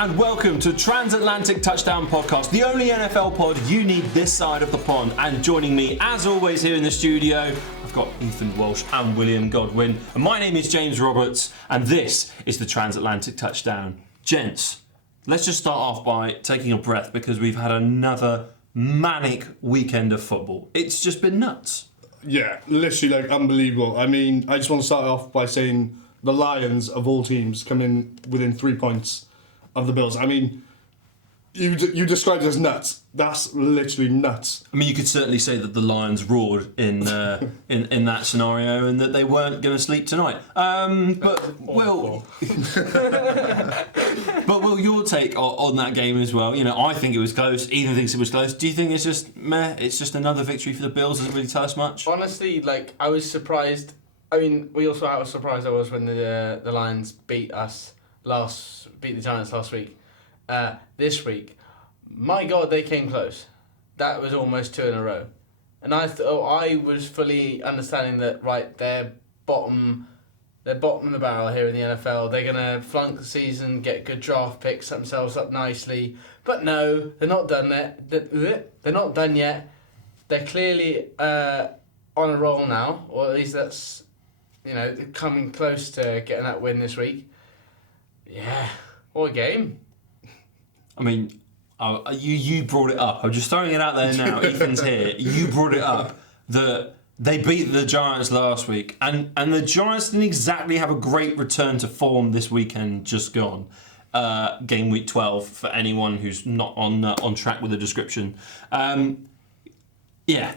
and welcome to Transatlantic Touchdown Podcast, the only NFL pod you need this side of the pond. And joining me, as always, here in the studio, I've got Ethan Walsh and William Godwin. And my name is James Roberts, and this is the Transatlantic Touchdown. Gents, let's just start off by taking a breath because we've had another manic weekend of football. It's just been nuts. Yeah, literally unbelievable. I mean, I just want to start off by saying the Lions, of all teams, come in within 3 points of the Bills. I mean, you described it as nuts. That's literally nuts. I mean, you could certainly say that the Lions roared in in that scenario, and that they weren't going to sleep tonight. But Will, your take on that game as well? You know, I think it was close. Ethan thinks it was close. Do you think it's just meh? It's just another victory for the Bills. Doesn't really tell us much. Honestly, I was surprised. I mean, we also how surprised I was when the Lions beat the Giants last week. This week, my God, they came close. That was almost 2 in a row, and I was fully understanding that they're bottom of the barrel here in the NFL. They're gonna flunk the season, get good draft picks, set themselves up nicely. But no, they're not done yet. They're not done yet. They're clearly on a roll now, or at least that's coming close to getting that win this week. Yeah, what a game. I mean, you brought it up. I'm just throwing it out there now. Ethan's here. You brought it up that they beat the Giants last week, and the Giants didn't exactly have a great return to form this weekend just gone. Game week 12 for anyone who's not on track with the description. Yeah.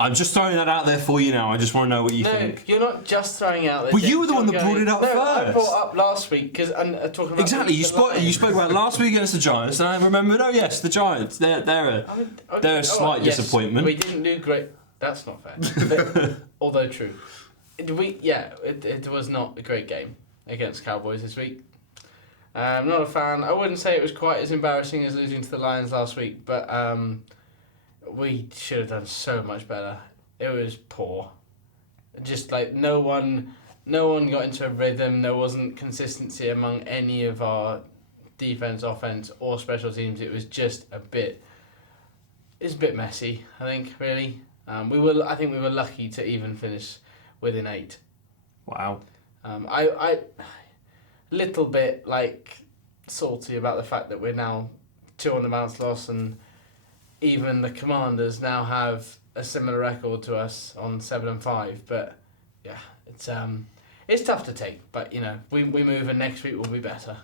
I'm just throwing that out there for you now. I just want to know what you think. No, you're not just throwing it out there. Well, you were the one that brought it up first. I brought it up last week because talking about exactly. You spoke about last week against the Giants, and I remembered. Oh yes, the Giants. They're a slight disappointment. We didn't do great. That's not fair. Although true, it was not a great game against Cowboys this week. I'm not a fan. I wouldn't say it was quite as embarrassing as losing to the Lions last week, but we should have done so much better. It was poor. Just no one got into a rhythm. There wasn't consistency among any of our defense, offense, or special teams. It was just a bit messy, I think, really. I think we were lucky to even finish within 8. Wow. I little bit salty about the fact that we're now 2 on the bounce loss, and even the Commanders now have a similar record to us on 7-5. But yeah, it's tough to take. But we move, and next week will be better.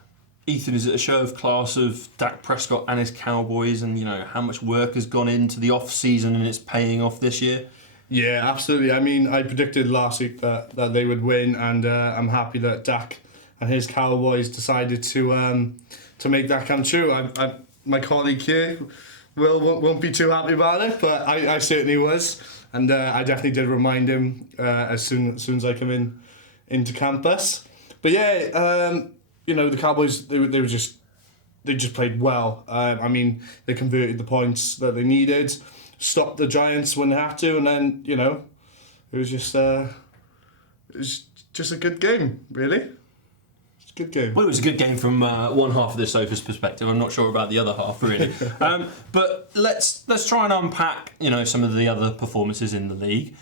Ethan, is it a show of class of Dak Prescott and his Cowboys, and how much work has gone into the off season and it's paying off this year? Yeah, absolutely. I mean, I predicted last week that they would win, and I'm happy that Dak and his Cowboys decided to make that come true. My colleague here, Will, won't be too happy about it, but I certainly was, and I definitely did remind him as soon as I come into campus. But yeah, the Cowboys they just played well. I mean, they converted the points that they needed, stopped the Giants when they had to, and then it was just a good game, really. Good game. Well, it was a good game from one half of the sofa's perspective. I'm not sure about the other half, really. But let's try and unpack, some of the other performances in the league.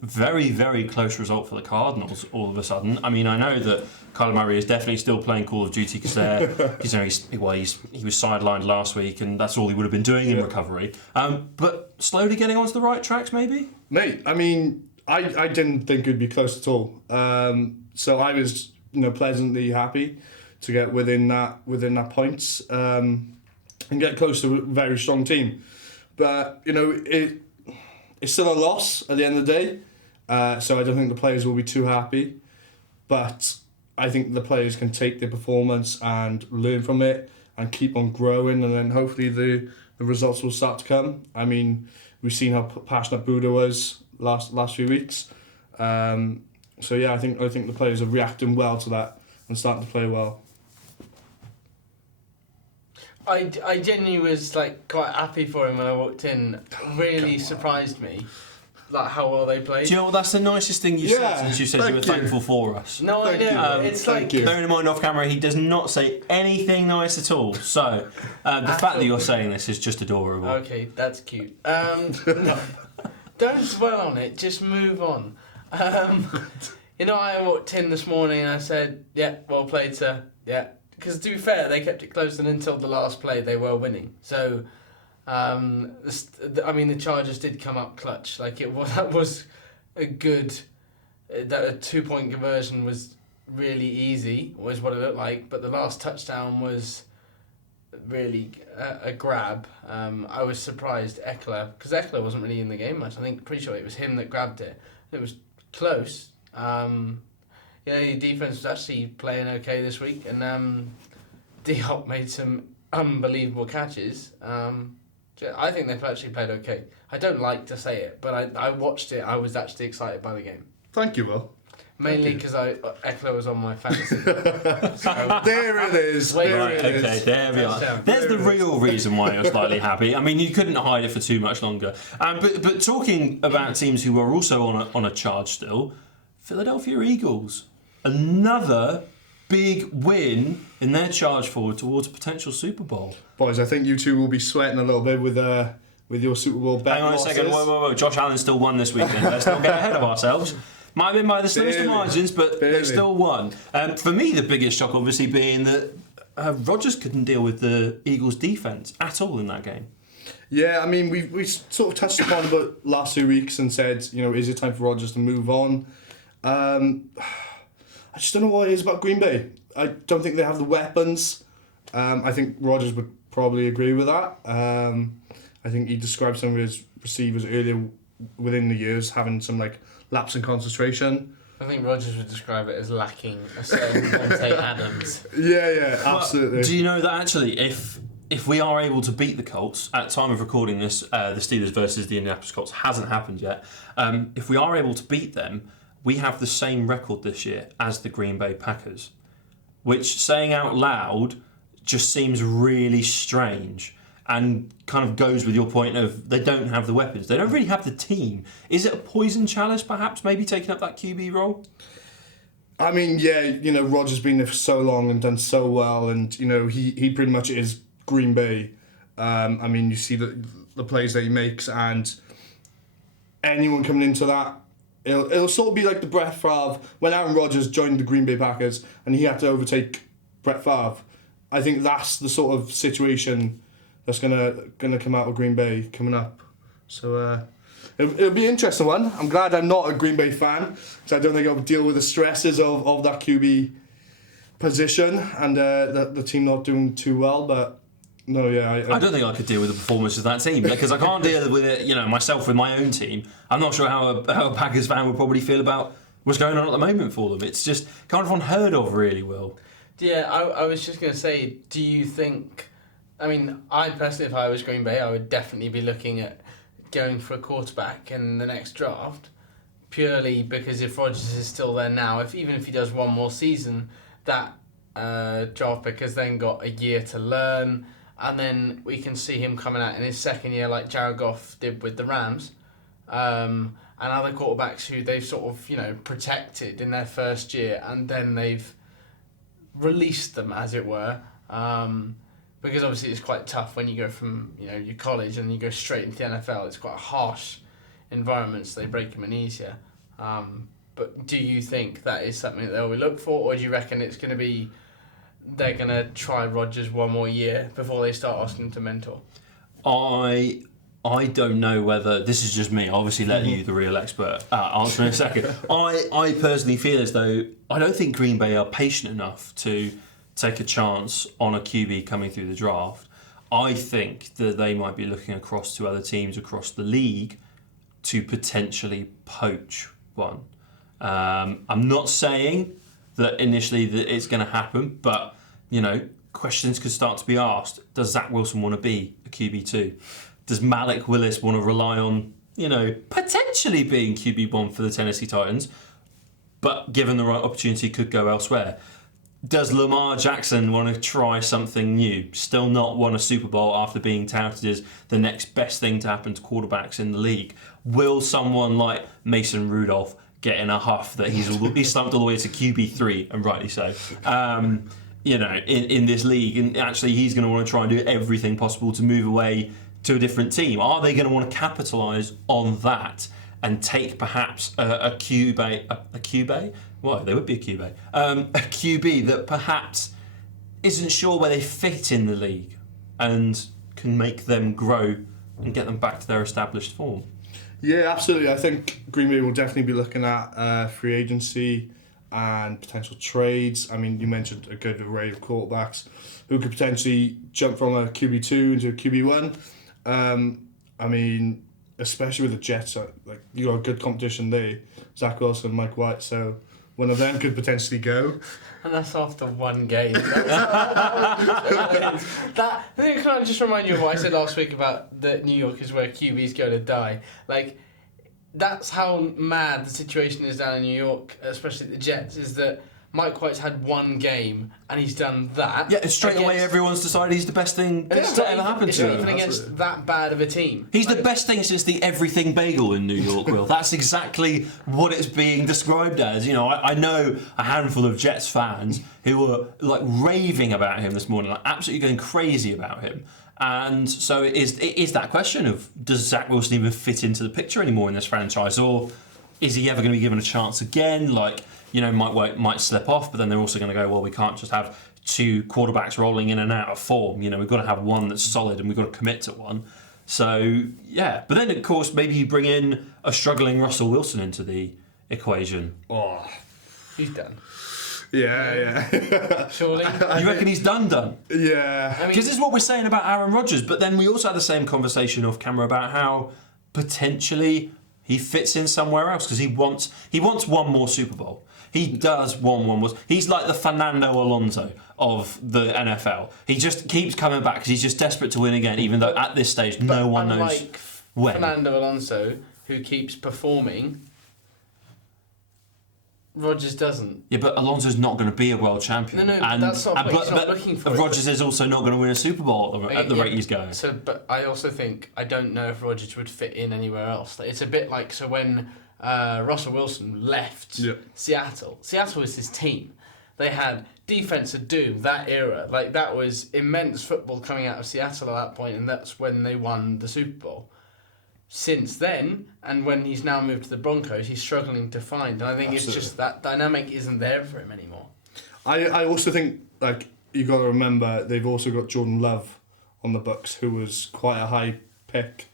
Very, very close result for the Cardinals. All of a sudden, I mean, I know that Kyler Murray is definitely still playing Call of Duty because he was sidelined last week, and that's all he would have been doing in recovery. But slowly getting onto the right tracks, maybe. Mate, I mean, I didn't think it'd be close at all. So I was pleasantly happy to get within that points and get close to a very strong team. But it's still a loss at the end of the day. So I don't think the players will be too happy. But I think the players can take their performance and learn from it and keep on growing, and then hopefully the results will start to come. I mean, we've seen how passionate Buddha was last few weeks. So yeah, I think the players are reacting well to that and starting to play well. I genuinely was quite happy for him when I walked in. Really surprised me. like how well they played. Do you know what? That's the nicest thing you've said since you said you were thankful for us. No, I know. It's Thank like you. Bearing in mind off camera, he does not say anything nice at all. So the fact that you're saying this is just adorable. okay, that's cute. No, don't dwell on it. Just move on. I walked in this morning and I said, "Yeah, well played, sir." Yeah, because to be fair, they kept it close, and until the last play, they were winning. So. The Chargers did come up clutch. Like that was a good. That a 2-point conversion was really easy. Was what it looked like. But the last touchdown was really a grab. I was surprised Eckler, because Eckler wasn't really in the game much. I think pretty sure it was him that grabbed it. It was close. The defense was actually playing okay this week, and D-Hop made some unbelievable catches. I think they've actually played okay. I don't like to say it, but I watched it. I was actually excited by the game. Thank you, Will. Mainly because Eckler was on my fantasy. There it is. There we are. There's the real reason why you're slightly happy. I mean, you couldn't hide it for too much longer. But talking about teams who are also on a charge still, Philadelphia Eagles, another big win in their charge forward towards a potential Super Bowl. Boys, I think you two will be sweating a little bit with your Super Bowl bet. Hang on a second. Whoa. Josh Allen still won this weekend. Let's not get ahead of ourselves. Might have been by the slimmest of margins, but they still won. For me, the biggest shock obviously being that Rodgers couldn't deal with the Eagles' defence at all in that game. Yeah, I mean, we sort of touched upon it about last 2 weeks and said, is it time for Rodgers to move on? I just don't know what it is about Green Bay. I don't think they have the weapons. I think Rodgers would probably agree with that. I think he described some of his receivers earlier within the years having some lapse in concentration. I think Rodgers would describe it as lacking a certain Monte Adams. Yeah, absolutely. But do you know that actually, if we are able to beat the Colts at time of recording this, the Steelers versus the Indianapolis Colts hasn't happened yet. If we are able to beat them, we have the same record this year as the Green Bay Packers, which, saying out loud, just seems really strange and kind of goes with your point of they don't have the weapons. They don't really have the team. Is it a poison chalice, perhaps, maybe taking up that QB role? I mean, yeah, Rodgers been there for so long and done so well, and, he pretty much is Green Bay. I mean, you see the plays that he makes, and anyone coming into that, It'll sort of be like the Brett Favre when Aaron Rodgers joined the Green Bay Packers and he had to overtake Brett Favre. I think that's the sort of situation that's gonna come out of Green Bay coming up. So it'll be an interesting one. I'm glad I'm not a Green Bay fan because I don't think I'll deal with the stresses of that QB position and the team not doing too well. But no, yeah. I don't think I could deal with the performance of that team because I can't deal with it, myself with my own team. I'm not sure how a Packers fan would probably feel about what's going on at the moment for them. It's just kind of unheard of, really, Will. Yeah, I was just going to say, do you think... I mean, I personally, if I was Green Bay, I would definitely be looking at going for a quarterback in the next draft, purely because if Rodgers is still there now, even if he does one more season, that draft pick has then got a year to learn, and then we can see him coming out in his second year like Jared Goff did with the Rams, and other quarterbacks who they've sort of, protected in their first year, and then they've released them, as it were, because obviously it's quite tough when you go from, your college and you go straight into the NFL. It's quite a harsh environment, so they break them in easier. But do you think that is something that they'll look for, or do you reckon it's going to be they're going to try Rodgers one more year before they start asking him to mentor? I don't know whether... This is just me, obviously letting you, the real expert, answer in a second. I personally feel as though I don't think Green Bay are patient enough to take a chance on a QB coming through the draft. I think that they might be looking across to other teams across the league to potentially poach one. I'm not saying that initially that it's going to happen, but, questions could start to be asked. Does Zach Wilson want to be a QB2? Does Malik Willis want to rely on, potentially being QB1 for the Tennessee Titans, but given the right opportunity could go elsewhere? Does Lamar Jackson want to try something new? Still not won a Super Bowl after being touted as the next best thing to happen to quarterbacks in the league. Will someone like Mason Rudolph get in a huff that he's slumped all the way to QB3, and rightly so, in this league, and actually he's going to want to try and do everything possible to move away to a different team? Are they going to want to capitalise on that and take perhaps a QB? Well, there would be a QB. A QB that perhaps isn't sure where they fit in the league and can make them grow and get them back to their established form. Yeah, absolutely. I think Green Bay will definitely be looking at free agency and potential trades. I mean, you mentioned a good array of quarterbacks who could potentially jump from a QB2 into a QB1. I mean, especially with the Jets, like you got good competition there. Zach Wilson, Mike White, so one of them could potentially go. And that's after one game. Can I just remind you of what I said last week about that New York is where QBs go to die? Like, that's how mad the situation is down in New York, especially the Jets, is that Mike White's had one game and he's done that. Yeah, straight away everyone's decided he's the best thing to ever happen to him. It's not even against that bad of a team. He's the best thing since the everything bagel in New York, Will. That's exactly what it's being described as. You know, I know a handful of Jets fans who were like raving about him this morning, like absolutely going crazy about him. And so it is that question of, does Zach Wilson even fit into the picture anymore in this franchise, or is he ever going to be given a chance again? Like, you know, might slip off, but then they're also going to go, well, we can't just have two quarterbacks rolling in and out of form. You know, we've got to have one that's solid and we've got to commit to one. So, yeah. But then, of course, maybe you bring in a struggling Russell Wilson into the equation. Oh, he's done. Yeah. Surely. You reckon he's done? Yeah. Because this is what we're saying about Aaron Rodgers, but then we also had the same conversation off camera about how potentially he fits in somewhere else because he wants one more Super Bowl. He does want one more. He's like the Fernando Alonso of the NFL. He just keeps coming back because he's just desperate to win again, even though at this stage no one knows when. Fernando Alonso, who keeps performing, Rodgers doesn't. Yeah, but Alonso's not going to be a world champion. No, and, that's not what he's not looking for. Rodgers is also not going to win a Super Bowl at the rate he's going. So, but I also think, I don't know if Rodgers would fit in anywhere else. It's a bit like, so when Russell Wilson left Seattle was his team. They had defense of doom, that era. Like, that was immense football coming out of Seattle at that point, and that's when they won the Super Bowl. Since then, and when he's now moved to the Broncos, he's struggling to find. And I think it's just that dynamic isn't there for him anymore. I also think, like, you got to remember, they've also got Jordan Love on the books, who was quite a high pick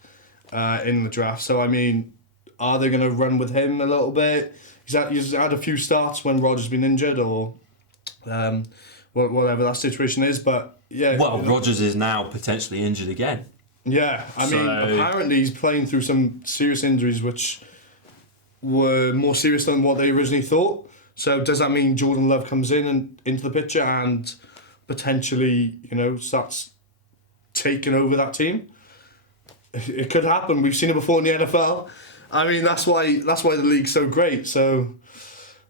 in the draft. So, I mean, are they going to run with him a little bit? He's had a few starts when Rodgers has been injured, or whatever that situation is. But, yeah. Well, Rodgers is now potentially injured again. Yeah, I mean, apparently he's playing through some serious injuries which were more serious than what they originally thought. So does that mean Jordan Love comes in and into the picture and potentially, you know, starts taking over that team? It could happen. We've seen it before in the NFL. I mean, that's why the league's so great. So,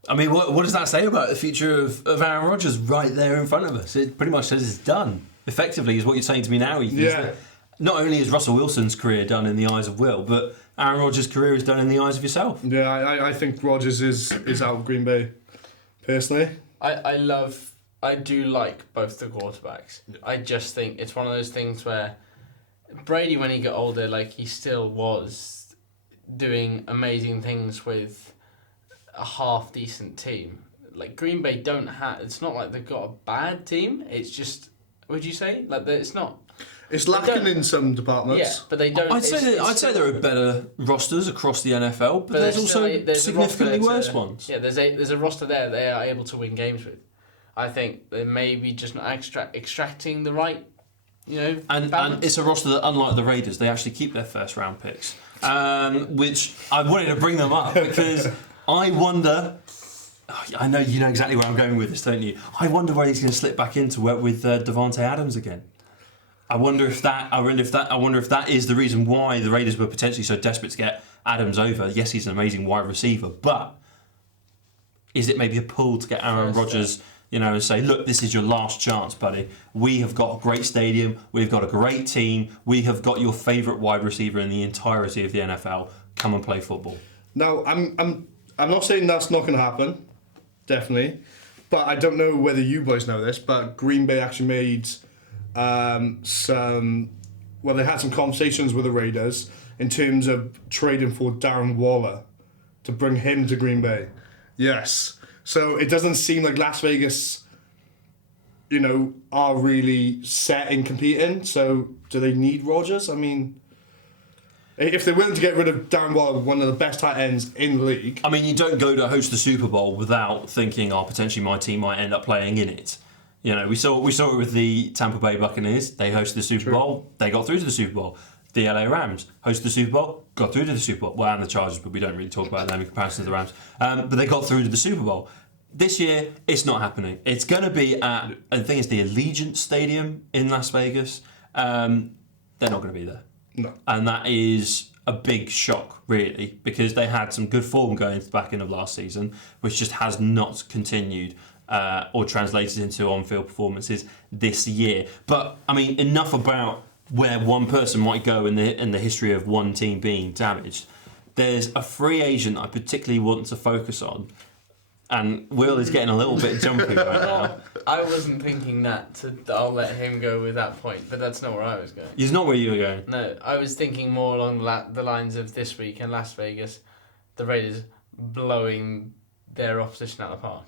I mean, what does that say about the future of Aaron Rodgers right there in front of us? It pretty much says it's done. Effectively, is what you're saying to me now. Yeah. Not only is Russell Wilson's career done in the eyes of Will, but Aaron Rodgers' career is done in the eyes of yourself. Yeah, I think Rodgers is out of Green Bay, personally. I do like both the quarterbacks. Yeah. I just think it's one of those things where Brady, when he got older, like, he still was doing amazing things with a half-decent team. Like, Green Bay don't have... It's not like they've got a bad team. It's just... Would you say? Like, it's not... It's lacking in some departments. Yeah, but they don't... I'd say there are better rosters across the NFL, but there's also significantly worse ones. Yeah, there's a roster there they are able to win games with. I think they may be just not extracting the right, you know, and it's a roster that, unlike the Raiders, they actually keep their first round picks. Which I wanted to bring them up because I wonder... I know you know exactly where I'm going with this, don't you? I wonder where he's going to slip back into work with Davante Adams again. I wonder if that is the reason why the Raiders were potentially so desperate to get Adams over. Yes, he's an amazing wide receiver, but is it maybe a pull to get Aaron Rodgers and say, look, this is your last chance, buddy. We have got a great stadium. We've got a great team. We have got your favourite wide receiver in the entirety of the NFL. Come and play football. Now, I'm not saying that's not going to happen, definitely, but I don't know whether you boys know this, but Green Bay actually made they had some conversations with the Raiders in terms of trading for Darren Waller to bring him to Green Bay. Yes. So it doesn't seem like Las Vegas, are really set in competing. So do they need Rodgers? I mean, if they're willing to get rid of Darren Waller, one of the best tight ends in the league. I mean, you don't go to host the Super Bowl without thinking, potentially my team might end up playing in it. We saw it with the Tampa Bay Buccaneers. They hosted the Super Bowl. They got through to the Super Bowl. The LA Rams hosted the Super Bowl, got through to the Super Bowl. Well, and the Chargers, but we don't really talk about them in comparison to the Rams. But they got through to the Super Bowl. This year, it's not happening. It's going to be at, I think it's the Allegiant Stadium in Las Vegas. They're not going to be there. No. And that is a big shock, really, because they had some good form going into the back end of last season, which just has not continued or translated into on-field performances this year. But, I mean, enough about where one person might go in the history of one team being damaged. There's a free agent I particularly want to focus on, and Will is getting a little bit jumpy right now. I wasn't thinking that, so I'll let him go with that point, but that's not where I was going. He's not where you were going. No, I was thinking more along the lines of this week in Las Vegas, the Raiders blowing their opposition out of the park.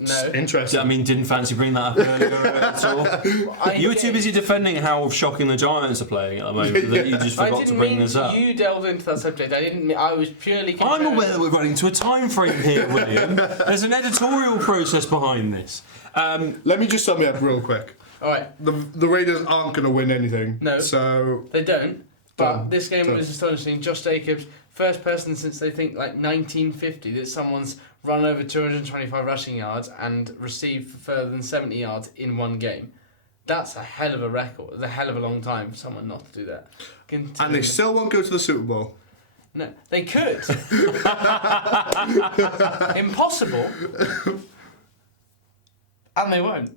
No. Interesting. I mean, didn't fancy bringing that up earlier at all. You were too busy defending how shocking the Giants are playing at the moment that you just forgot to bring this up. You delved into that subject. I was purely. I'm aware that we're running to a time frame here, William. There's an editorial process behind this. Let me just sum it up real quick. All right. The Raiders aren't going to win anything. No. So they don't. But this game was astonishing. Josh Jacobs, first person since they think like 1950 that someone's run over 225 rushing yards and received further than 70 yards in one game. That's a hell of a record. It's a hell of a long time for someone not to do that. And they still won't go to the Super Bowl. No, they could. Impossible. And they won't.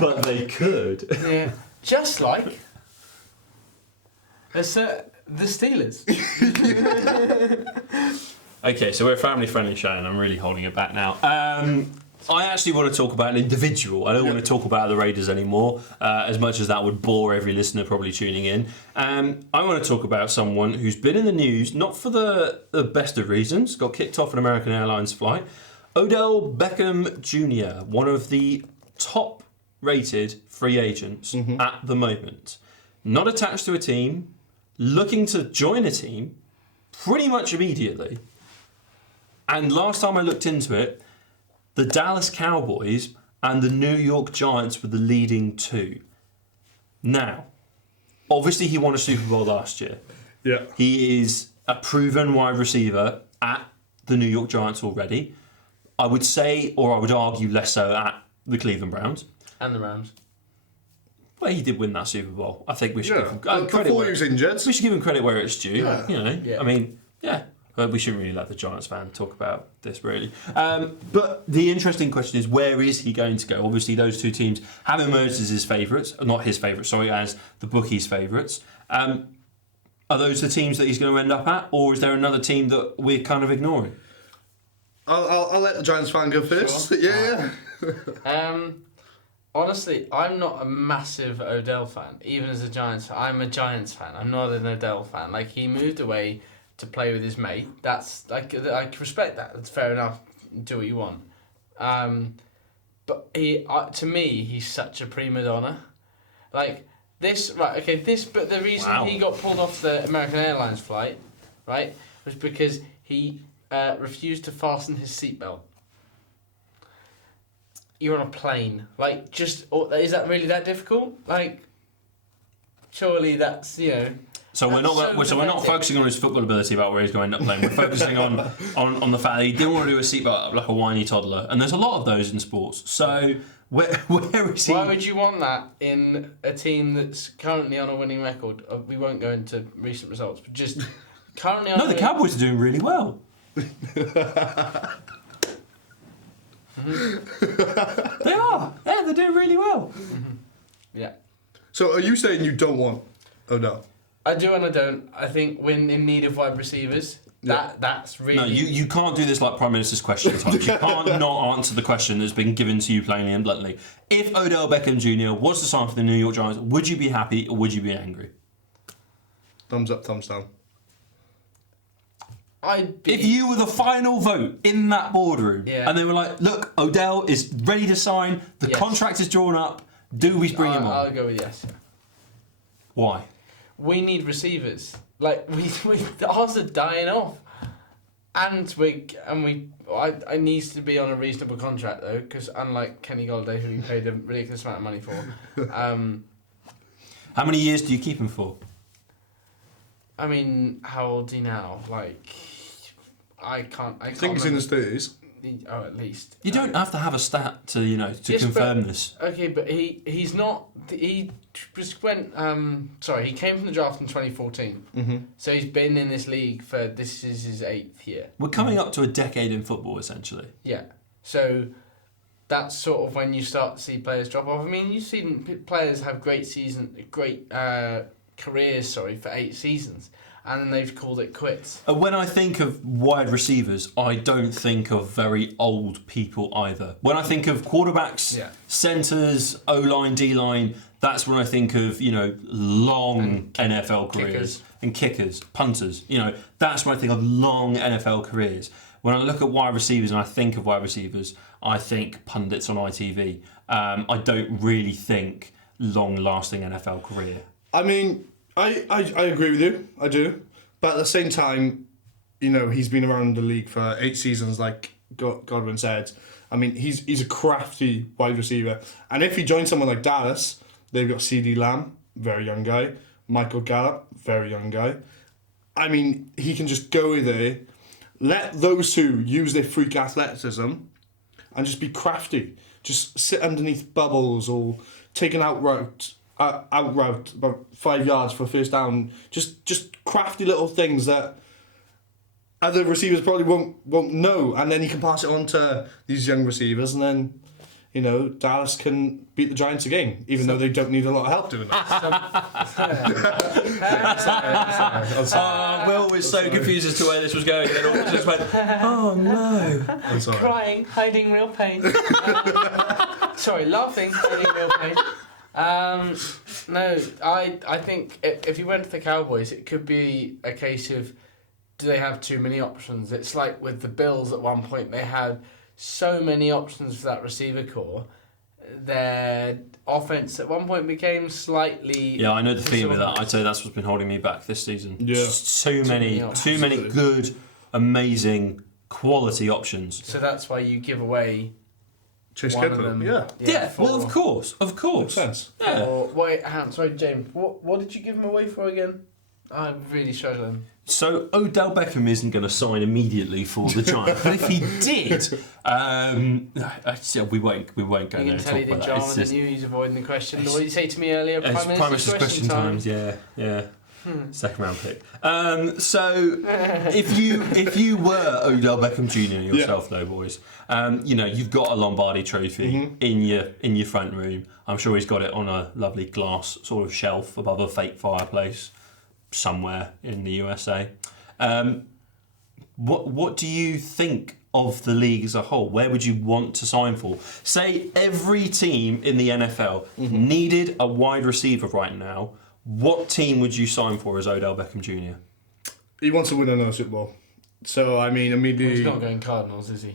But they could. Yeah. Just like the Steelers. Okay, so we're a family-friendly show, and I'm really holding it back now. I actually want to talk about an individual. I don't want to talk about the Raiders anymore, as much as that would bore every listener probably tuning in. I want to talk about someone who's been in the news, not for the best of reasons, got kicked off an American Airlines flight. Odell Beckham Jr., one of the top-rated free agents at the moment. Not attached to a team, looking to join a team pretty much immediately. And last time I looked into it, the Dallas Cowboys and the New York Giants were the leading two. Now, obviously he won a Super Bowl last year. Yeah. He is a proven wide receiver at the New York Giants already. I would say, or I would argue less so at the Cleveland Browns. And the Rams. Well, he did win that Super Bowl. I think we should give him credit. Before he was injured. We should give him credit where it's due. Yeah. I mean, yeah. But we shouldn't really let the Giants fan talk about this, really. But the interesting question is, where is he going to go? Obviously, those two teams have emerged as his favourites. Not his favourites, sorry, as the bookies' favourites. Are those the teams that he's going to end up at? Or is there another team that we're kind of ignoring? I'll let the Giants fan go first. Sure. Yeah. Honestly, I'm not a massive Odell fan, even as a Giants fan. I'm a Giants fan. I'm not an Odell fan. Like, he moved away to play with his mate. That's, like, I respect that. That's fair enough. Do what you want. But to me, he's such a prima donna. Like, but the reason he got pulled off the American Airlines flight, right, was because he refused to fasten his seatbelt. You're on a plane. Like, is that really that difficult? Like, surely that's, So we're not focusing on his football ability about where he's going to end up playing. We're focusing on the fact that he didn't want to do a seatbelt up like a whiny toddler. And there's a lot of those in sports. So where is he? Why would you want that in a team that's currently on a winning record? We won't go into recent results, but just currently No, the Cowboys are doing really well. They are. Yeah, they're doing really well. Yeah. So are you saying you don't want Odell? I do and I don't. I think when in need of wide receivers, that's really... No, you can't do this like Prime Minister's question times. You can't not answer the question that's been given to you plainly and bluntly. If Odell Beckham Jr. was to sign for the New York Giants, would you be happy or would you be angry? Thumbs up, thumbs down. If you were the final vote in that boardroom and they were like, look, Odell is ready to sign, the contract is drawn up, do we bring him on? I'll go with yes. Why? We need receivers. Like ours are dying off, and I needs to be on a reasonable contract though, because unlike Kenny Golladay, who we paid a ridiculous amount of money for. How many years do you keep him for? I mean, how old is he now? Like, I think he's in his 30s. Oh, at least. You don't have to have a stat to confirm this. Okay, but he's not. He just went. Sorry, he came from the draft in 2014. Mm-hmm. So he's been in this league for this is his 8th year. We're coming up to a decade in football, essentially. Yeah. So that's sort of when you start to see players drop off. I mean, you've seen players have great careers. Sorry, for 8 seasons. And then they've called it quits. When I think of wide receivers, I don't think of very old people either. When I think of quarterbacks, centres, O-line, D-line, that's when I think of, long NFL careers. And kickers, punters. That's when I think of long NFL careers. When I look at wide receivers and I think of wide receivers, I think pundits on ITV. I don't really think long-lasting NFL career. I mean... I agree with you, I do. But at the same time, he's been around the league for 8 seasons, like Godwin said. I mean, he's a crafty wide receiver. And if he joins someone like Dallas, they've got CD Lamb, very young guy. Michael Gallup, very young guy. I mean, he can just go in there, let those two use their freak athleticism, and just be crafty. Just sit underneath bubbles or take an out route about 5 yards for a first down. Just crafty little things that other receivers probably won't know, and then he can pass it on to these young receivers, and then Dallas can beat the Giants again, even though they don't need a lot of help doing that. Will was so confused as to where this was going, and all just went, oh no. I'm sorry. Crying, hiding real pain. Sorry, laughing, hiding real pain. No, I think if you went to the Cowboys, it could be a case of, do they have too many options? It's like with the Bills at one point, they had so many options for that receiver core. Their offense at one point became slightly... Yeah, I know the theme of that. I'd say that's what's been holding me back this season. Yeah. Just too many good, amazing, quality options. So that's why you give away... Chase one Claypool, of them. yeah. Well, of course. Makes sense. Yeah. Wait, sorry, James. What did you give him away for again? I'm really struggling. So Odell Beckham isn't going to sign immediately for the Giants, but if he did, we won't go there and talk about that. John, and you, he's avoiding the question. What did you say to me earlier? Prime Minister's question times. Yeah. Second round pick. So if you were Odell Beckham Jr. yourself, though, boys, you've got a Lombardi Trophy in your front room. I'm sure he's got it on a lovely glass sort of shelf above a fake fireplace somewhere in the USA. What do you think of the league as a whole? Where would you want to sign for? Say every team in the NFL needed a wide receiver right now. What team would you sign for as Odell Beckham Jr.? He wants to win another Super Bowl. So, I mean, immediately... He's not going Cardinals, is he?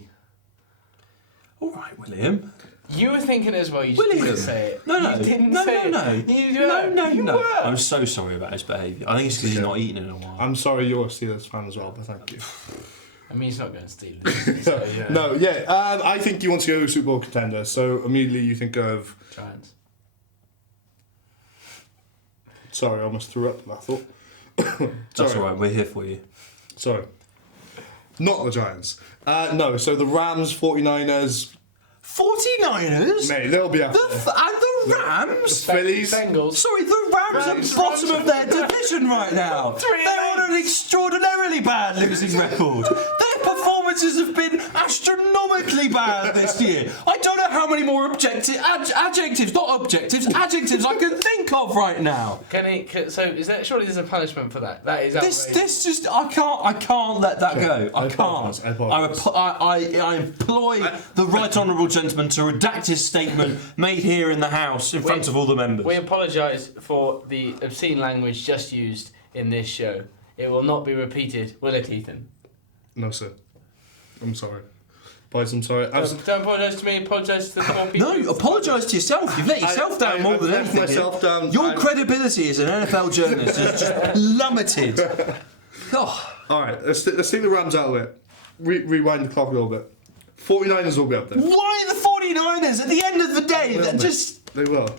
All right, William. You were thinking as well, you William. didn't say it. No. You didn't say it. No. I'm so sorry about his behaviour. I think it's because he's not eaten in a while. I'm sorry you're a Steelers fan as well, but thank you. I mean, he's not going Steelers. So, yeah. No, I think he wants to go Super Bowl contender, so immediately you think of... Giants. Sorry, I almost threw up that thought. That's all right, we're here for you. Sorry. Not the Giants. No, so the Rams, 49ers... 49ers? Mate, they'll be after. And the Rams? The Phillies. Bengals. Sorry, the Rams are bottom of their division right now. They're on an extraordinarily bad losing record. Their performances have been astronomically bad this year. I don't know how many more adjectives I can think of right now. So is that surely there's a punishment for that? That is outrageous. This just I can't let that go. I can't. I employ the right honourable gentleman to redact his statement made here in the House in front of all the members. We apologise for the obscene language just used in this show. It will not be repeated, will it, Ethan? No, sir. I'm sorry. Boys, I'm sorry. Don't apologise to me, apologise to the poor people. No, apologise to yourself. You've let yourself down more than anything. Myself down. Your credibility as an NFL journalist has just plummeted. Oh. All right, let's take the Rams out of it. Rewind the clock a little bit. 49ers will be up there. Why the 49ers? At the end of the day, They will.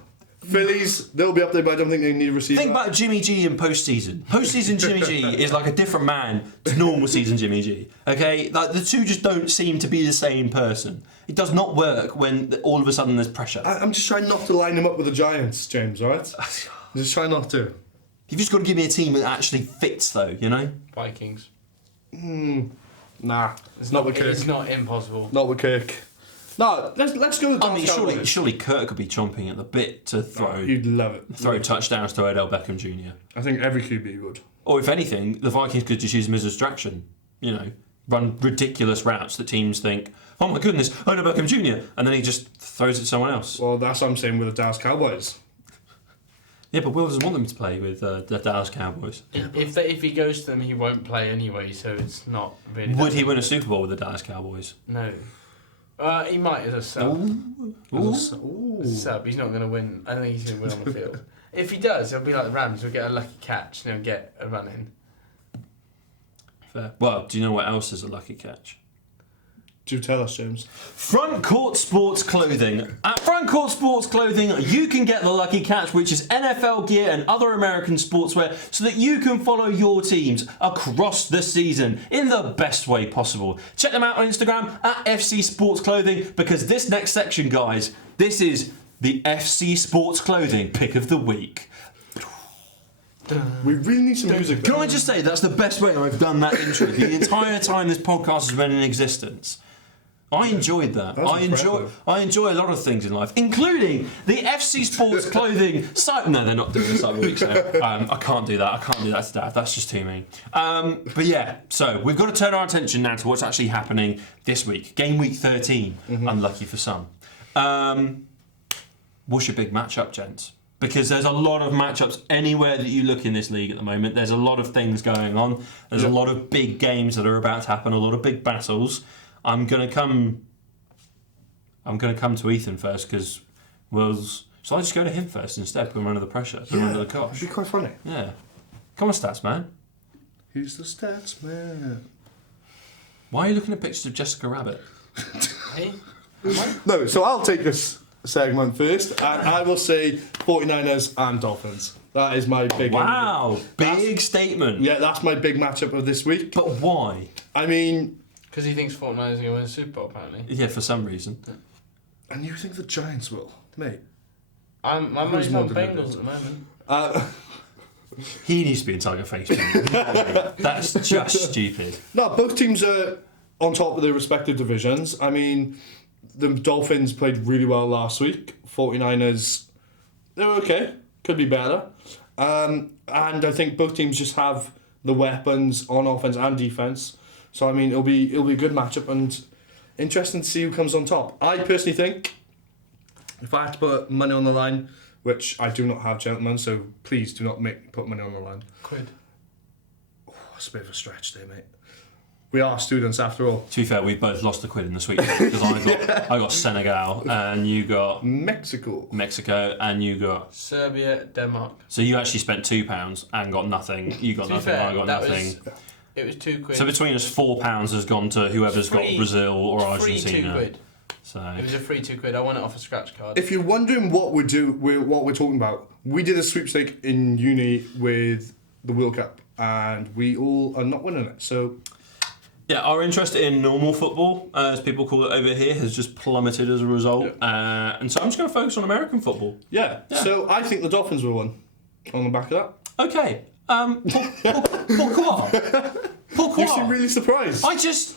Phillies, they'll be up there, but I don't think they need a receiver. Think about Jimmy G in postseason. Postseason Jimmy G is like a different man to normal season Jimmy G. Okay, like the two just don't seem to be the same person. It does not work when all of a sudden there's pressure. I'm just trying not to line them up with the Giants, James. All right? I'm just trying not to. You've just got to give me a team that actually fits, though. You know. Vikings. Nah, it's not with Kirk. It's not impossible. Not with Kirk. No, let's go with the Dallas Cowboys. surely Kirk could be chomping at the bit to throw. You'd love it. Throw touchdowns to Odell Beckham Jr. I think every QB would. Or if anything, the Vikings could just use him as a distraction. You know, run ridiculous routes that teams think, oh my goodness, Odell Beckham Jr. And then he just throws it to someone else. Well, that's what I'm saying with the Dallas Cowboys. Yeah, but Will doesn't want them to play with the Dallas Cowboys. If he goes to them, he won't play anyway, so it's not really... Would he win a Super Bowl with the Dallas Cowboys? No. He might as a sub. As a sub. He's not going to win. I don't think he's going to win on the field. If he does, it'll be like the Rams. He'll get a lucky catch and he'll get a run in. Fair. Well, do you know what else is a lucky catch? Do tell us, James. Front Court Sports Clothing. At Front Court Sports Clothing, you can get the lucky catch, which is NFL gear and other American sportswear, so that you can follow your teams across the season in the best way possible. Check them out on Instagram at FC Sports Clothing, because this next section, guys, this is the FC Sports Clothing Pick of the Week. We really need some music. Can I just say that's the best way I've done that intro the entire time this podcast has been in existence. I enjoyed that. I enjoy a lot of things in life, including the FC Sports Clothing site. No, they're not doing this like weeks now. I can't do that. I can't do that to Dad. That's just too mean. But yeah, so we've got to turn our attention now to what's actually happening this week. Game week 13. Unlucky for some. What's your big matchup, gents? Because there's a lot of matchups anywhere that you look in this league at the moment. There's a lot of things going on. There's a lot of big games that are about to happen. A lot of big battles. I'm gonna come to Ethan first because shall I just go to him first instead? Put him under the pressure. Put him under the cosh. It'd be quite funny. Yeah. Come on, stats man. Who's the stats man? Why are you looking at pictures of Jessica Rabbit? Hey? No, so I'll take this segment first, and I will say 49ers and Dolphins. That is my big... Wow, big statement. Yeah, that's my big matchup of this week. But why? I mean... Because he thinks 49ers are going to win a Super Bowl, apparently. Yeah, for some reason. And you think the Giants will? Mate. My money's on Bengals at the moment. He needs to be in Tiger Face. That's just stupid. No, both teams are on top of their respective divisions. I mean, the Dolphins played really well last week. 49ers, they're okay. Could be better. And I think both teams just have the weapons on offense and defense. So I mean, it'll be a good matchup and interesting to see who comes on top. I personally think if I had to put money on the line, which I do not have, gentlemen, so please do not make me put money on the line. Quid. Oh, that's a bit of a stretch there, mate. We are students after all. To be fair, we both lost a quid in the sweep because I got Senegal and you got Mexico, and you got Serbia, Denmark. So you actually spent £2 and got nothing. You got nothing. Fair, I got nothing. It was £2. So between us, £4 has gone to whoever's got Brazil or Argentina. Free £2. So it was a free £2. I won it off a scratch card. If you're wondering what we're talking about, we did a sweepstake in uni with the World Cup, and we all are not winning it. So. Yeah, our interest in normal football, as people call it over here, has just plummeted as a result. And so I'm just going to focus on American football. Yeah. So I think the Dolphins will win. on the back of that. Okay. Pourquoi? You seem really surprised. I just.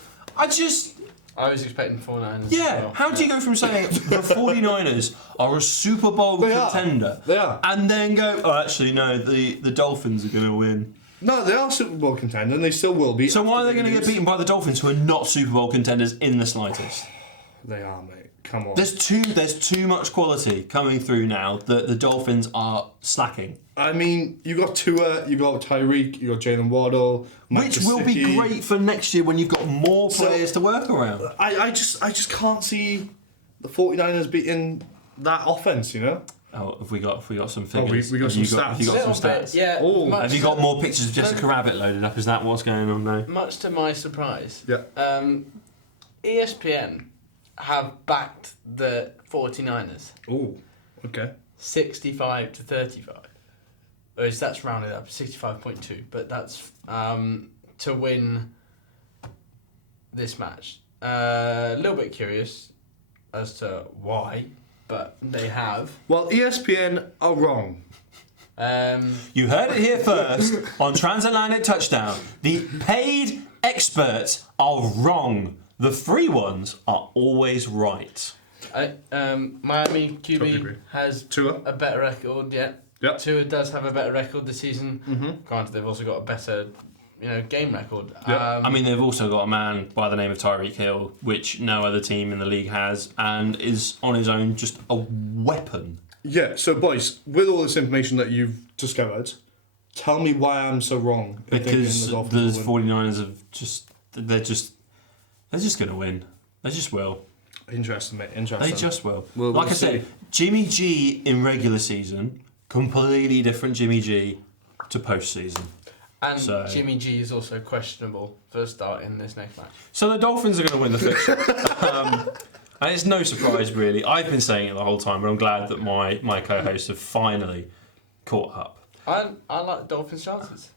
I was expecting 49ers. Yeah. as well. How do you go from saying the 49ers are a Super Bowl contender, They are. and then go, oh, actually no, the Dolphins are going to win. No, they are Super Bowl contender, and they still will be. So why are they going to get beaten by the Dolphins, who are not Super Bowl contenders in the slightest? They are, mate. Come on. There's too much quality coming through now that the Dolphins are slacking. I mean, you got Tua, you got Tyreek, you got Jalen Waddle, Which will be great for next year when you've got more players to work around. I just can't see the 49ers beating that offense, you know? Oh, have we got some figures? we got some stats. Have you got Little some bit, stats? yeah. Oh. much Have you to- got more pictures of Jessica Rabbit loaded up? Is that what's going on now? Much to my surprise, Yeah. ESPN have backed the 49ers Oh, okay. 65 to 35. Or that's rounded up, 65.2, but that's to win this match. A little bit curious as to why, but they have. Well, ESPN are wrong. You heard it here first on Transatlantic Touchdown. The paid experts are wrong. The free ones are always right. Miami Totally agree. QB has Tua. a better record, yeah. Yep. Tua does have a better record this season. Mm-hmm. Granted, they've also got a better, game record. Yep. I mean, they've also got a man by the name of Tyreek Hill, which no other team in the league has, and is on his own just a weapon. Yeah, so boys, with all this information that you've discovered, tell me why I'm so wrong. in thinking Because the Dolphins will win. 49ers they're just going to win. They just will. Interesting, mate. Interesting. They just will. We'll Like I see. said, Jimmy G in regular season, completely different Jimmy G to postseason. And So- Jimmy G is also questionable for starting this next match. So the Dolphins are going to win the fixture. And it's no surprise, really. I've been saying it the whole time, but I'm glad that my co-hosts have finally caught up. I like the Dolphins' chances.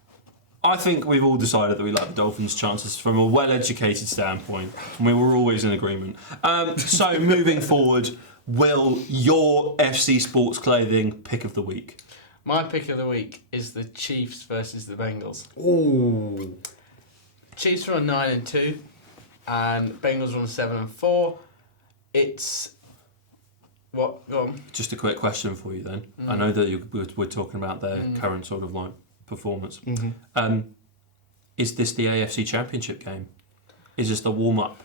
I think we've all decided that we like the Dolphins' chances from a well-educated standpoint, and we were always in agreement. So moving forward, Will, your FC Sports Clothing pick of the week? My pick of the week is the Chiefs versus the Bengals. Ooh. Chiefs are on 9-2, and Bengals are on 7-4. It's what? Go on. Just a quick question for you then. I know that we're talking about their current sort of like performance. Mm-hmm. Is this the AFC Championship game? Is this the warm-up?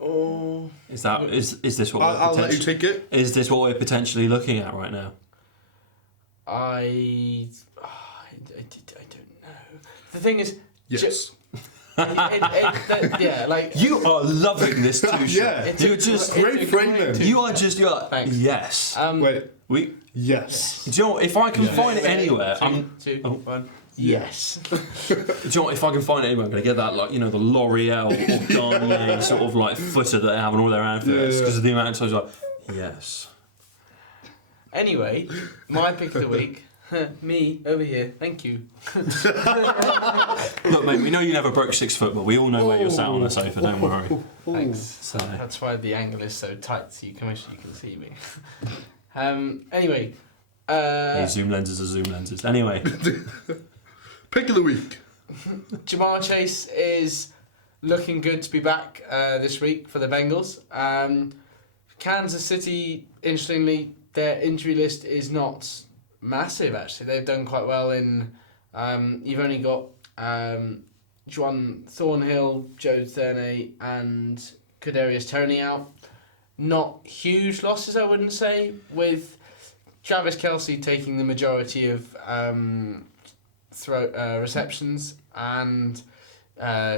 Oh, Is this what I'll let you take it. Is this what we're potentially looking at right now? I don't know. The thing is, Yes. yeah, like You are loving this too. Yeah. It's You're a- just it's a great framing. great- you're like Thanks. yes. Wait. We. Yes. Do you know what, if I can Yeah. find it anywhere, Two, Oh. one. Yes. Do you know what, if I can find it anywhere, I'm going to get that, like, the L'Oreal or Garnier sort of like footer that they have on all their adverts Yeah. because of the amount of times like, yes. Anyway, my pick of the week. Me over here. Thank you. Look, mate, we know you never broke 6 foot, but we all know where you're sat on the sofa. Don't worry. Thanks. So, That's why the angle is so tight, so you can see me. Anyway. hey, zoom lenses are zoom lenses. Anyway, Pick of the week. Jamar Chase is looking good to be back this week for the Bengals. Kansas City, interestingly, their injury list is not massive, actually. They've done quite well in... you've only got Juan Thornhill, Joe Thurney and Kadarius Toney out. Not huge losses, I wouldn't say, with Travis Kelce taking the majority of receptions and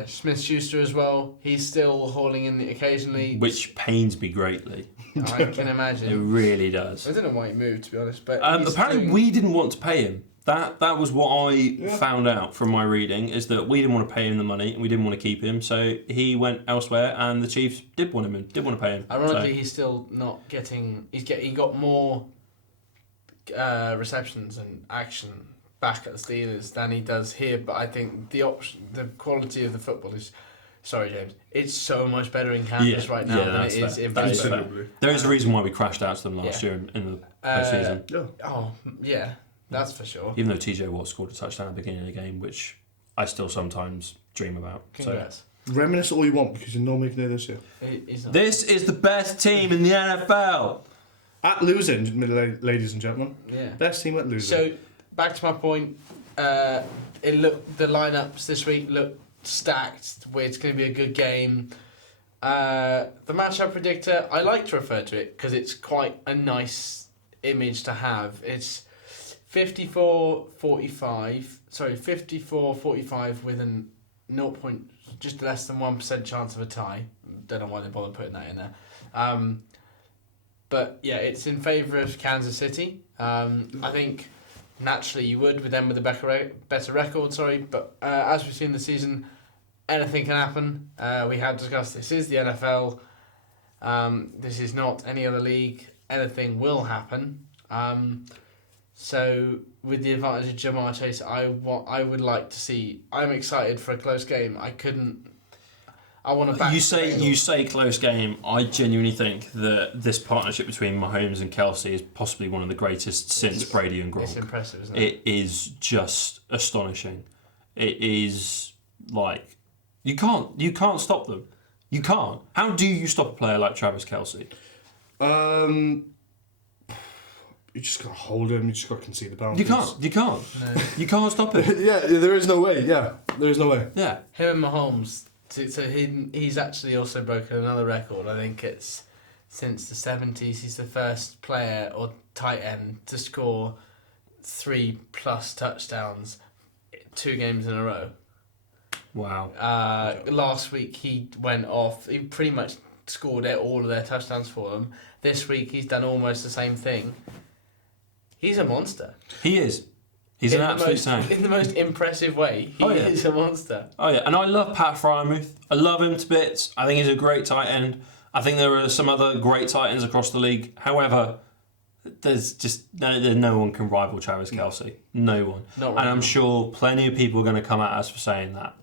Smith-Schuster as well. He's still hauling in occasionally. which pains me greatly. I can It imagine. really does. I don't know why he moved, to be honest. But he's Apparently, doing- we didn't want to pay him. That was what I found out from my reading, is that we didn't want to pay him the money and we didn't want to keep him, so he went elsewhere, and the Chiefs did want him in, did want to pay him. Ironically, he's still not getting. He got more receptions and action back at the Steelers than he does here. But I think the quality of the football is Sorry, James. It's so much better in Kansas right now than it is in That is Pittsburgh. fair. There is a reason why we crashed out to them last year in the postseason. Yeah. Oh, yeah. That's for sure. Even though TJ Watt scored a touchdown at the beginning of the game, which I still sometimes dream about. Congrats. Reminisce all you want because you're not making it this year. This is the best team in the NFL. At losing, ladies and gentlemen. Yeah. Best team at losing. So, back to my point. The lineups this week look stacked. Where it's going to be a good game. The matchup predictor, I like to refer to it because it's quite a nice image to have. It's 54-45 with an 0. Just less than 1% chance of a tie. Don't know why they bother putting that in there. But yeah, it's in favour of Kansas City. I think naturally you would with them with a better record. But as we've seen this season, anything can happen. We have discussed this is the NFL. This is not any other league. Anything will happen. So with the advantage of Jamar Chase, I would like to see. I'm excited for a close game. I want to back. You say close game. I genuinely think that this partnership between Mahomes and Kelsey is possibly one of the greatest since Brady and Gronk. It's impressive, isn't it? It is just astonishing. It is like you can't stop them. You can't. How do you stop a player like Travis Kelsey? You just got to hold him. You just got to concede the boundaries. You can't. No. You can't stop it. Yeah, there is no way. Yeah, there is no way. Yeah. Him and Mahomes. So he's actually also broken another record. I think it's since the 70s. He's the first player or tight end to score 3+ touchdowns 2 games in a row. Wow. Last week he went off. He pretty much scored all of their touchdowns for them. This week he's done almost the same thing. He's a monster. He is. He's an absolute saint. In the most impressive way. He is a monster. Oh yeah, and I love Pat Fryermuth. I love him to bits. I think he's a great tight end. I think there are some other great tight ends across the league. However, there's no one can rival Travis Kelsey. No one. And I'm sure plenty of people are going to come at us for saying that.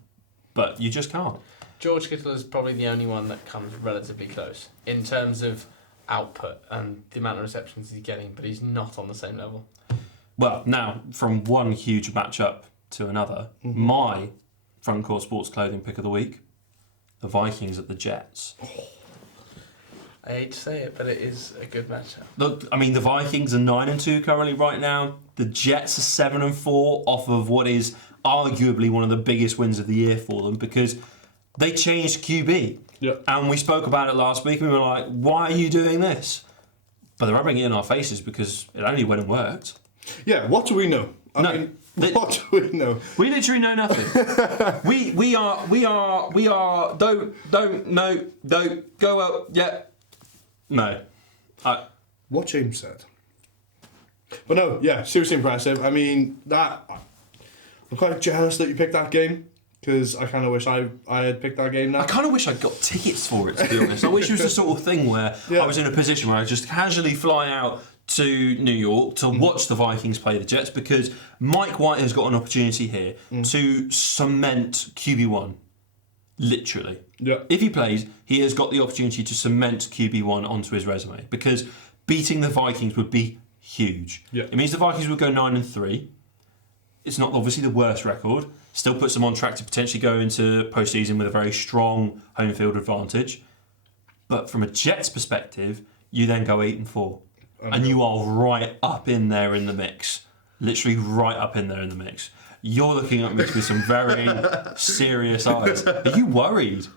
But you just can't. George Kittle is probably the only one that comes relatively close in terms of output and the amount of receptions he's getting, but he's not on the same level. Well, now, from one huge matchup to another, my front court sports clothing pick of the week, the Vikings at the Jets. I hate to say it, but it is a good matchup. Look, I mean, the Vikings are 9-2 currently right now. The Jets are 7-4 off of what is arguably one of the biggest wins of the year for them because they changed QB. Yeah. And we spoke about it last week and we were like, why are you doing this? But they're rubbing it in our faces because it only went and worked. Yeah, what do we know? I mean, what do we know? We literally know nothing. we are don't go up yet. No. What James said. But no, yeah, seriously impressive. I mean, I'm quite jealous that you picked that game because I kind of wish I had picked that game now. I kind of wish I'd got tickets for it, to be honest. I wish it was the sort of thing where I was in a position where I just casually fly out to New York to watch the Vikings play the Jets because Mike White has got an opportunity here to cement QB1. Literally. Yeah. If he plays, he has got the opportunity to cement QB1 onto his resume because beating the Vikings would be huge. Yeah. It means the Vikings would go 9-3. It's not obviously the worst record. Still puts them on track to potentially go into postseason with a very strong home field advantage. But from a Jets perspective, you then go 8-4. And you are right up in there in the mix. Literally right up in there in the mix. You're looking at me with some very serious eyes. Are you worried?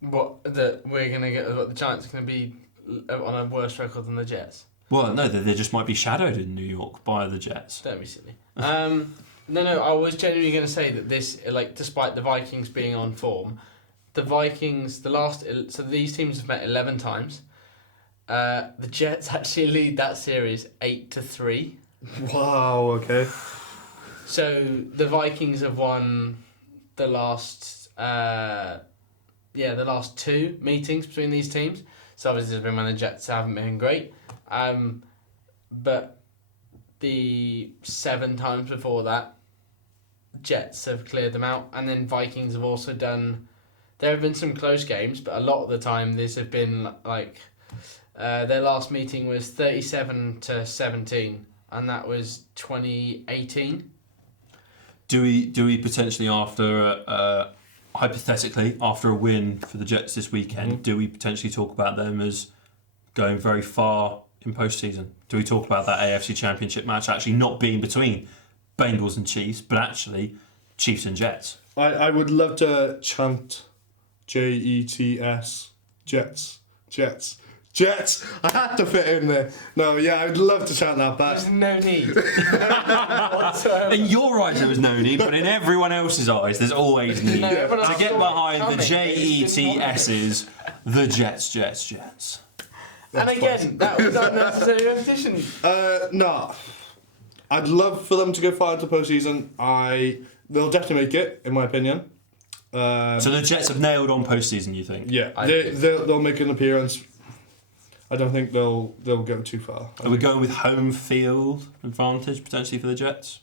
What, that we're going to get, what the Giants are going to be on a worse record than the Jets? Well, no, they just might be shadowed in New York by the Jets. Don't be silly. No, I was genuinely going to say that this, like, despite the Vikings being on form, the Vikings, so these teams have met 11 times. The Jets actually lead that series 8-3. Wow, okay. So the Vikings have won the last 2 meetings between these teams. So obviously it's been when the Jets haven't been great. But the 7 times before that, Jets have cleared them out. And then Vikings have also done there have been some close games, but a lot of the time these have been like their last meeting was 37-17, and that was 2018. Do we potentially hypothetically after a win for the Jets this weekend, do we potentially talk about them as going very far in postseason? Do we talk about that AFC Championship match actually not being between Bengals and Chiefs, but actually Chiefs and Jets? I would love to chant Jets, Jets. Jets! I had to fit in there. No, yeah, I would love to chant that, but There's no need. whatsoever. In your eyes there was no need, but in everyone else's eyes there's always need. No, everyone To else get saw it behind coming. the They just didn't want it. JETS's, the Jets. And again, that was unnecessary repetition. no. I'd love for them to go far into postseason. They'll definitely make it, in my opinion. So the Jets have nailed on postseason, you think? Yeah, they'll make an appearance. I don't think they'll go too far. Are we going with home field advantage potentially for the Jets?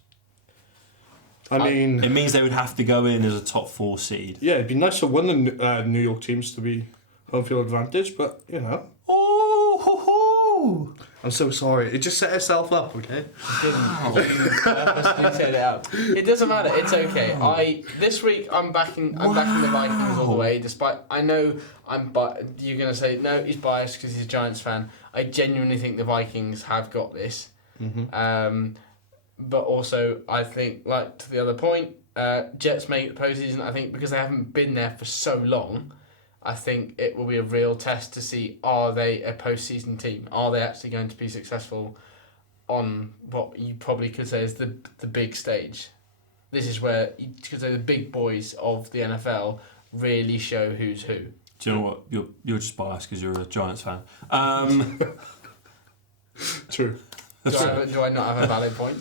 I mean, It means they would have to go in as a top 4 seed. yeah, it'd be nice for one of the New York teams to be home field advantage, but you know. Oh, ho, ho. I'm so sorry. It just set itself up, okay? Purposely set it up. It doesn't matter. It's okay. This week I'm backing the Vikings all the way. Despite I know you're gonna say no, he's biased because he's a Giants fan. I genuinely think the Vikings have got this. But also I think, like to the other point, Jets make the postseason. I think because they haven't been there for so long. I think it will be a real test to see, are they a postseason team? Are they actually going to be successful on what you probably could say is the big stage? This is where you could say the big boys of the NFL really show who's who. Do you know what? You're just biased because you're a Giants fan. True. Do I not have a valid point?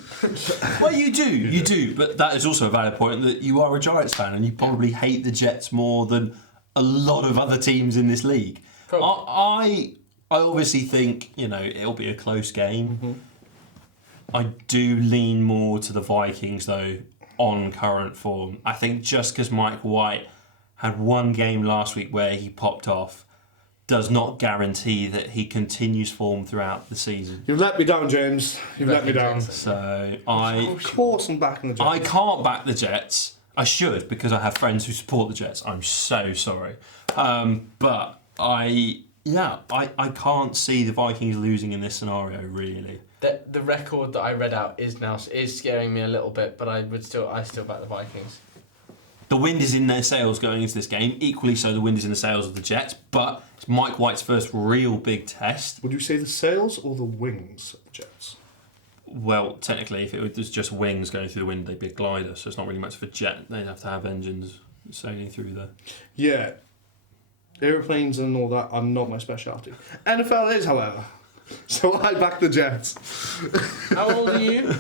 Well, you do, but that is also a valid point that you are a Giants fan and you probably hate the Jets more than a lot of other teams in this league. I obviously think, it'll be a close game. I do lean more to the Vikings, though, on current form. I think just because Mike White had one game last week where he popped off does not guarantee that he continues form throughout the season. You've let me down, James. You've let me down. So Of course I'm backing the Jets. I can't back the Jets. I should, because I have friends who support the Jets. I'm so sorry. But I can't see the Vikings losing in this scenario, really. The record that I read out is scaring me a little bit, but I still back the Vikings. The wind is in their sails going into this game. Equally so, the wind is in the sails of the Jets. But it's Mike White's first real big test. Would you say the sails or the wings of the Jets? Well, technically, if it was just wings going through the wind, they'd be a glider. So it's not really much of a jet. They'd have to have engines sailing through there. Yeah. Aeroplanes and all that are not my speciality. NFL is, however. So I back the Jets. How old are you?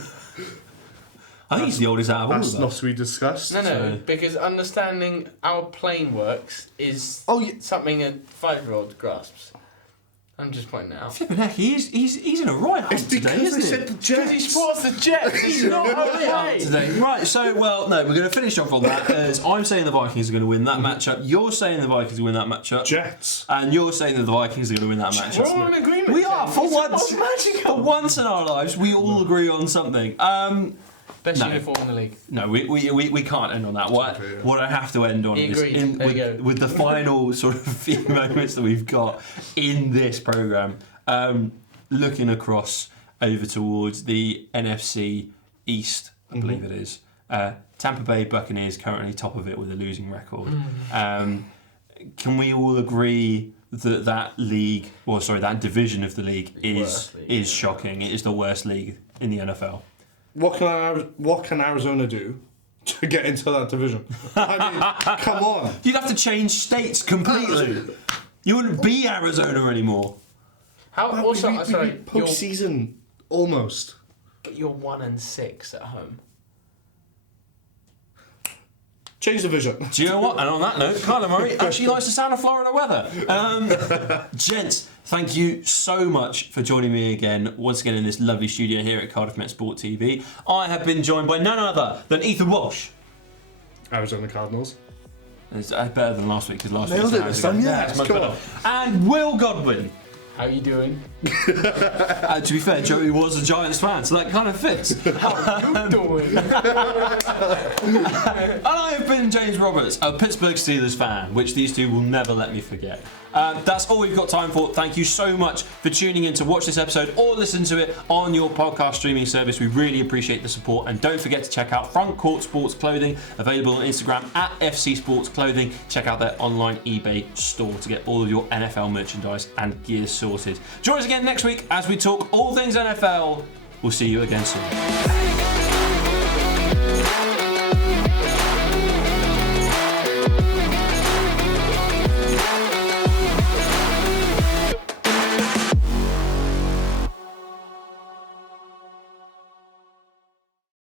I think he's the oldest out of all That's of not us. to be discussed. No, because understanding how a plane works is something a 5-year-old grasps. I'm just pointing it out. Flipping heck, he's in a right hunt It's today, because isn't they he? said the Because Jets. he supports the Jets. He's not okay. Today. Right, so, no, we're going to finish off on that as I'm saying the Vikings are going to win that matchup. You're saying the Vikings will win that matchup. Jets. And you're saying that the Vikings are going to win that We're matchup. all in agreement. We are, for It's once. magical. For once in our lives, we all agree on something. Best No. uniform in the league. No, we can't end on that. What I have to end on is Agreed. There you go. with the final sort of few moments that we've got in this programme. Looking across over towards the NFC East, I believe it is. Tampa Bay Buccaneers currently top of it with a losing record. Can we all agree that that division of the league is shocking? It is the worst league in the NFL. What can Arizona do to get into that division? I mean, come on. You'd have to change states completely. You wouldn't be Arizona anymore. How? Well, Also, we sorry, postseason almost. but you're 1-6 at home. Change the vision. Do you know what? And on that note, Kyler Murray actually likes the sound of Florida weather. Gents, thank you so much for joining me again, once again in this lovely studio here at Cardiff Met Sport TV. I have been joined by none other than Ethan Walsh. Arizona Cardinals. It's better than last week because last week Nailed it this time, yeah, it's much come better. on. And Will Godwin. How you doing? To be fair, Joey was a Giants fan, so that kind of fits. How you doing? And I have been James Roberts, a Pittsburgh Steelers fan, which these two will never let me forget. That's all we've got time for. Thank you so much for tuning in to watch this episode or listen to it on your podcast streaming service. We really appreciate the support. And don't forget to check out Front Court Sports Clothing, available on Instagram at FC Sports Clothing. Check out their online eBay store to get all of your NFL merchandise and gear sorted. Join us again next week as we talk all things NFL. We'll see you again soon.